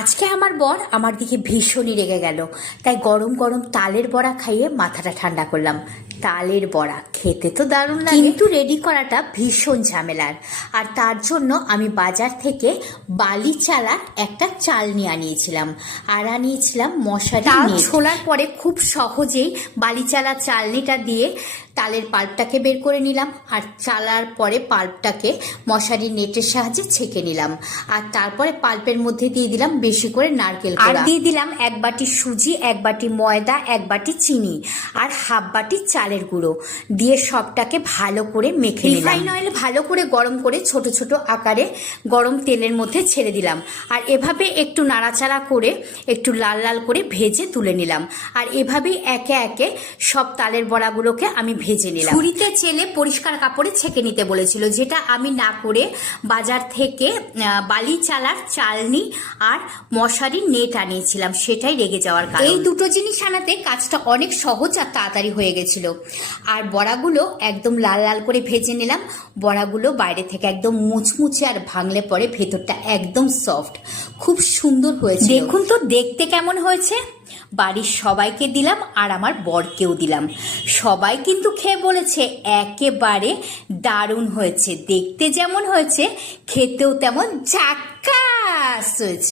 আজকে আমার বর আমার দিকে ভীষণই রেগে গেল। তাই গরম গরম তালের বড়া খাইয়ে মাথাটা ঠান্ডা করলাম। তালের বড়া খেতে তো দারুণ লাগে, কিন্তু রেডি করাটা ভীষণ ঝামেলার। আর তার জন্য আমি বাজার থেকে বালি চালার একটা চাল নিয়ে আনিয়েছিলাম, আর আনিয়েছিলাম মশারি নেট। ছোলার পরে খুব সহজেই বালি চালা চালনিটা দিয়ে তালের পাল্পটাকে বের করে নিলাম, আর চালার পরে পাল্পটাকে মশারি নেটের সাহায্যে ছেঁকে নিলাম। আর তারপরে পাল্পের মধ্যে দিয়ে দিলাম বেশি করে নারকেল কোড়া, আর দিয়ে দিলাম 1 বাটি সুজি, 1 বাটি ময়দা, 1 বাটি চিনি, আর হাফ বাটি চালের গুঁড়ো দিয়ে সবটাকে ভালো করে মেখে নিলাম। রিফাইন অয়েল ভালো করে গরম করে ছোট ছোট আকারে গরম তেলের মধ্যে ছেড়ে দিলাম, আর এভাবে একটু নাড়াচাড়া করে একটু লাল লাল করে ভেজে তুলে নিলাম। আর এভাবেই একে একে সব তালের বড়াগুলোকে আমি ভেজে নিলাম। ছুরিতে চেলে পরিষ্কার কাপড়ে ছেঁকে নিতে বলেছিল, যেটা আমি না করে বাজার থেকে বালি চালার চালনি আর মশারি নেট আনিয়েছিলাম, সেটাই রেগে যাওয়ার কারণ। এই দুটো জিনিস আনাতে কাজটা অনেক সহজ আর তাড়াতাড়ি হয়ে গেছিল। আর বড়াগুলো একদম লাল লাল করে ভেজে নিলাম। বড়াগুলো বাইরে থেকে একদম মুচমুচে, আর ভাঙলে পরে ভেতরটা একদম সফট, খুব সুন্দর হয়েছে। দেখুন তো দেখতে কেমন হয়েছে। বাড়ির সবাইকে দিলাম আর আমার বরকেও দিলাম। সবাই কিন্তু খেয়ে বলেছে একেবারে দারুণ হয়েছে, দেখতে যেমন হয়েছে খেতেও তেমন ঝাক্কাস হয়েছে।